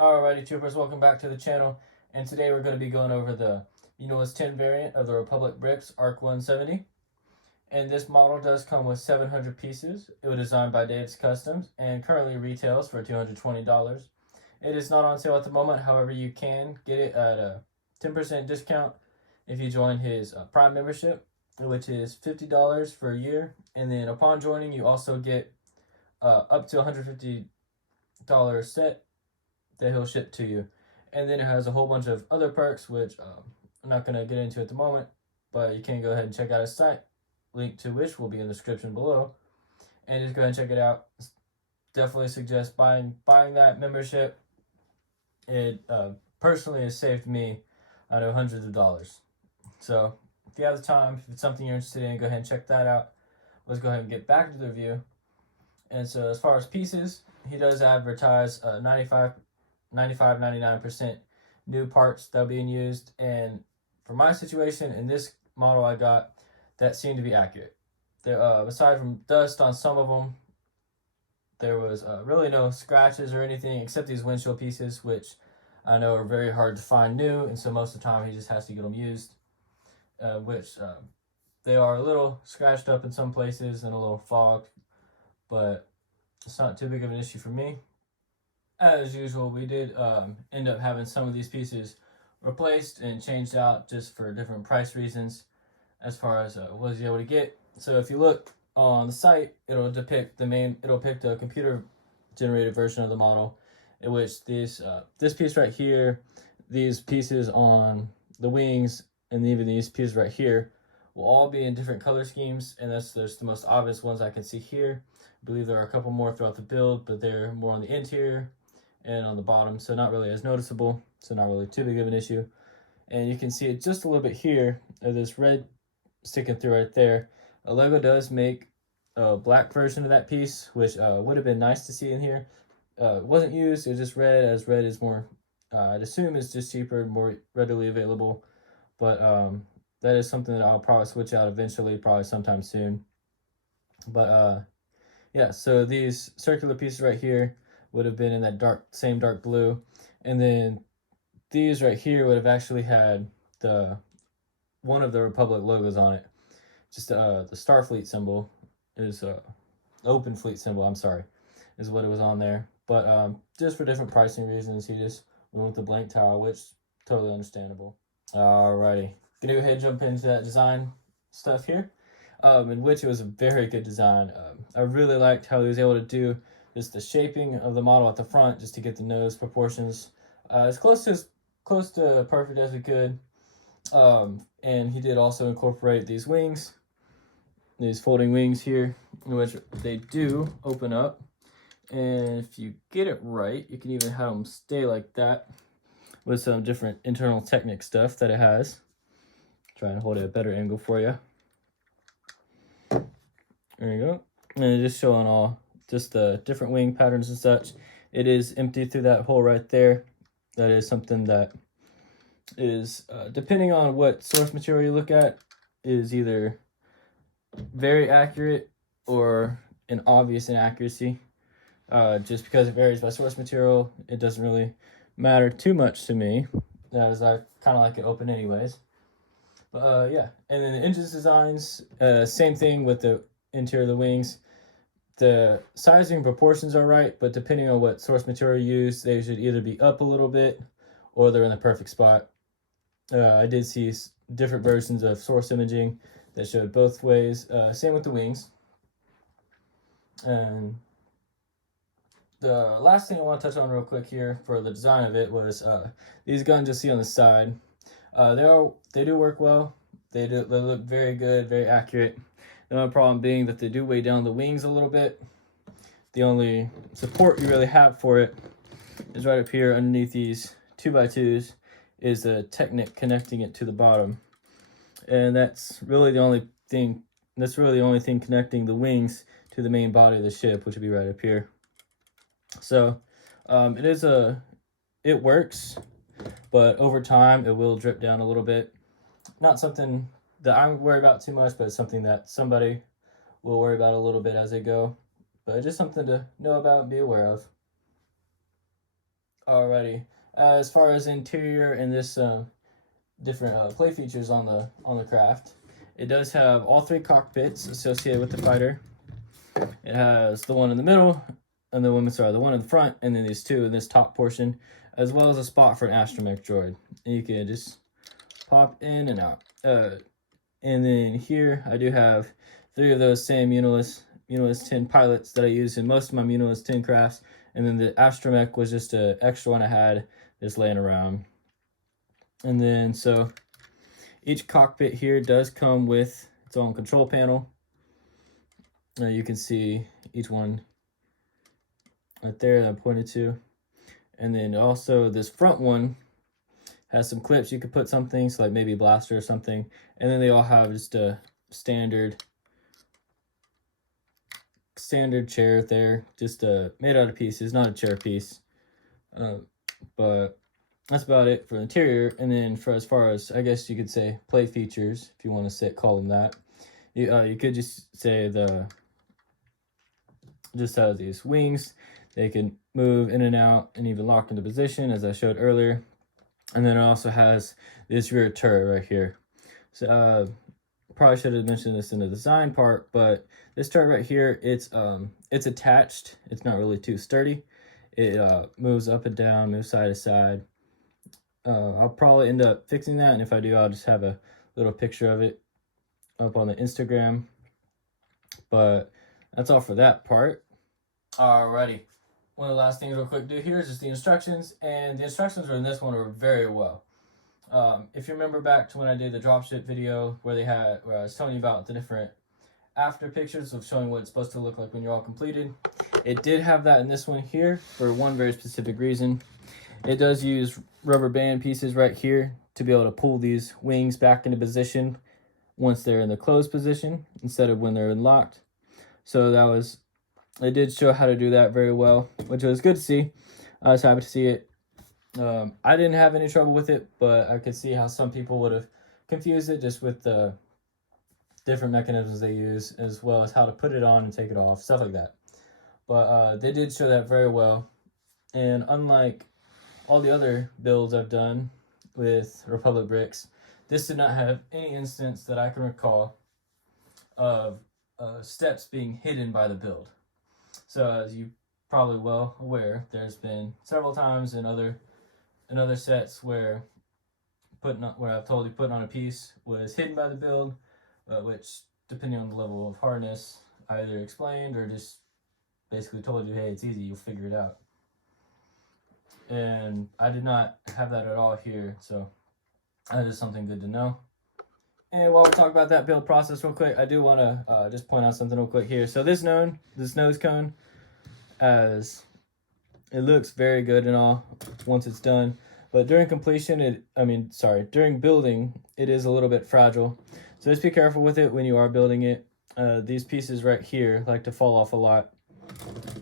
Alrighty, troopers, welcome back to the channel. And today we're going to be going over the Unilist 10 variant of the Republic Bricks ARC-170. And this model does come with 700 pieces. It was designed by Dave's Customs and currently retails for $220. It is not on sale at the moment, however, you can get it at a 10% discount if you join his Prime membership, which is $50 for a year. And then upon joining, you also get up to $150 set that he'll ship to you. And then it has a whole bunch of other perks, which I'm not going to get into at the moment, but you can go ahead and check out his site, link to which will be in the description below. And just go ahead and check it out. Definitely suggest buying that membership. It personally has saved me, I know, hundreds of dollars. So if you have the time, if it's something you're interested in, go ahead and check that out. Let's go ahead and get back to the review. And so as far as pieces, he does advertise 99% new parts that are being used. And for my situation, in this model I got, that seemed to be accurate. There, aside from dust on some of them, there was really no scratches or anything except these windshield pieces, which I know are very hard to find new, and so most of the time he just has to get them used, which they are a little scratched up in some places and a little fogged, but it's not too big of an issue for me. As usual, we did end up having some of these pieces replaced and changed out just for different price reasons as far as what was able to get. So if you look on the site, it'll depict it'll pick the computer generated version of the model, in which this piece right here, these pieces on the wings, and even these pieces right here will all be in different color schemes, and that's just the most obvious ones I can see here. I believe there are a couple more throughout the build, but they're more on the interior and on the bottom, so not really as noticeable, so not really too big of an issue. And you can see it just a little bit here, this red sticking through right there. Lego does make a black version of that piece, which would have been nice to see in here. It wasn't used, it was just red, as red is more, I'd assume it's just cheaper, more readily available, but that is something that I'll probably switch out eventually, probably sometime soon. But yeah, so these circular pieces right here would have been in that same dark blue, and then these right here would have actually had one of the Republic logos on it. Just the Starfleet symbol is Open Fleet symbol. I'm sorry, is what it was on there. But just for different pricing reasons, he just went with the blank tile, which is totally understandable. Alrighty, gonna go ahead and jump into that design stuff here. In which it was a very good design. I really liked how he was able to do just the shaping of the model at the front, just to get the nose proportions as close to perfect as we could. And he did also incorporate these wings, these folding wings here, in which they do open up. And if you get it right, you can even have them stay like that with some different internal Technic stuff that it has. Try and hold it at a better angle for you. There you go. And it's just showing all just the different wing patterns and such. It is empty through that hole right there. That is something that is, depending on what source material you look at, is either very accurate or an obvious inaccuracy. Just because it varies by source material, it doesn't really matter too much to me, as I kind of like it open anyways. But yeah, and then the engines designs, same thing with the interior of the wings. The sizing proportions are right, but depending on what source material you use, they should either be up a little bit or they're in the perfect spot. I did see different versions of source imaging that showed both ways. Same with the wings. And the last thing I want to touch on real quick here for the design of it was these guns you see on the side. They do work well. They look very good, very accurate. The only problem being that they do weigh down the wings a little bit. The only support you really have for it is right up here underneath these 2x2s is the Technic connecting it to the bottom. And that's really the only thing connecting the wings to the main body of the ship, which would be right up here. So it works, but over time it will drip down a little bit. Not something that I worry about too much, but it's something that somebody will worry about a little bit as they go. But just something to know about and be aware of. Alrighty. As far as interior and this different play features on the craft, it does have all 3 cockpits associated with the fighter. It has the one in the middle, and the one in the front, and then these 2 in this top portion, as well as a spot for an astromech droid. And you can just pop in and out. And then here I do have 3 of those same Uniless 10 pilots that I use in most of my Uniless 10 crafts. And then the astromech was just an extra one I had just laying around. And then so each cockpit here does come with its own control panel. You can see each one right there that I pointed to. And then also this front one has some clips you could put something, so like maybe a blaster or something. And then they all have just a standard chair there, just made out of pieces, not a chair piece. But that's about it for the interior. And then for as far as, I guess you could say, play features, if you want to call them that, you could just say just has these wings. They can move in and out and even lock into position, as I showed earlier. And then it also has this rear turret right here. So probably should have mentioned this in the design part, but this turret right here, it's attached. It's not really too sturdy. It moves up and down, moves side to side. I'll probably end up fixing that, and if I do, I'll just have a little picture of it up on the Instagram. But that's all for that part. Alrighty. One of the last things real quick to do here is just the instructions, and the instructions in this one are very well. If you remember back to when I did the dropship video where I was telling you about the different after pictures of showing what it's supposed to look like when you're all completed, it did have that in this one here for one very specific reason. It does use rubber band pieces right here to be able to pull these wings back into position once they're in the closed position instead of when they're locked. So it did show how to do that very well, which was good to see. I was happy to see it. I didn't have any trouble with it, but I could see how some people would have confused it just with the different mechanisms they use, as well as how to put it on and take it off, stuff like that. But they did show that very well. And unlike all the other builds I've done with Republic bricks, this did not have any instance that I can recall of steps being hidden by the build. So as you probably well aware, there's been several times in other sets where I've told you putting on a piece was hidden by the build, which depending on the level of hardness, I either explained or just basically told you, hey, it's easy, you'll figure it out. And I did not have that at all here, so that is something good to know. And while we talk about that build process real quick, I do want to just point out something real quick here. So this nose cone, as it looks very good and all once it's done, but during completion, during building, it is a little bit fragile. So just be careful with it when you are building it. These pieces right here like to fall off a lot,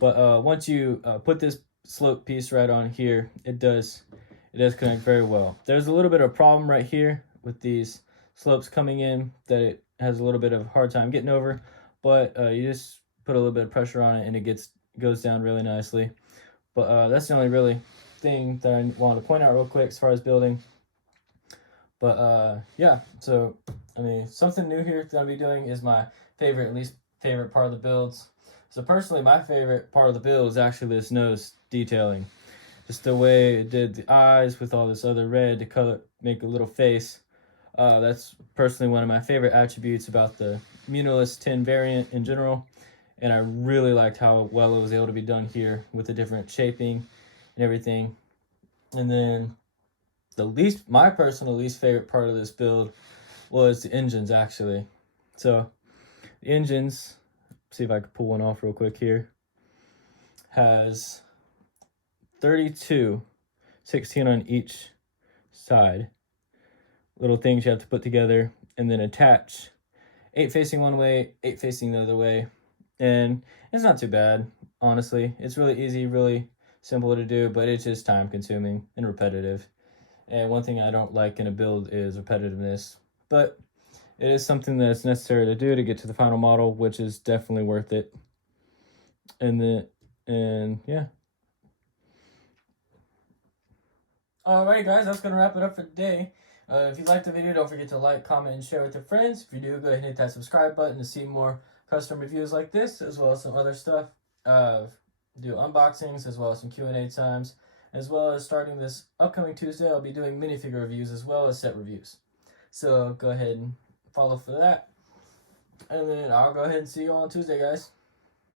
but once you put this slope piece right on here, it does connect very well. There's a little bit of problem right here with these slopes coming in that it has a little bit of a hard time getting over, but you just put a little bit of pressure on it and it goes down really nicely. But that's the only really thing that I wanted to point out real quick as far as building. But yeah, so something new here that I'll be doing is my least favorite part of the builds. So personally, my favorite part of the build is actually this nose detailing. Just the way it did the eyes with all this other red to make a little face. That's personally one of my favorite attributes about the Uniless 10 variant in general. And I really liked how well it was able to be done here with the different shaping and everything. And then my personal least favorite part of this build was the engines, actually. So the engines, see if I can pull one off real quick here, has 32, 16 on each side, little things you have to put together and then attach, 8 facing one way, 8 facing the other way. And it's not too bad, honestly. It's really easy, really simple to do, but it's just time consuming and repetitive. And one thing I don't like in a build is repetitiveness, but it is something that's necessary to do to get to the final model, which is definitely worth it. And yeah. Alrighty, guys, that's going to wrap it up for today. If you liked the video, don't forget to like, comment, and share with your friends. If you do, go ahead and hit that subscribe button to see more custom reviews like this, as well as some other stuff. Do unboxings, as well as some Q&A times, as well as starting this upcoming Tuesday, I'll be doing minifigure reviews as well as set reviews. So go ahead and follow for that. And then I'll go ahead and see you on Tuesday, guys.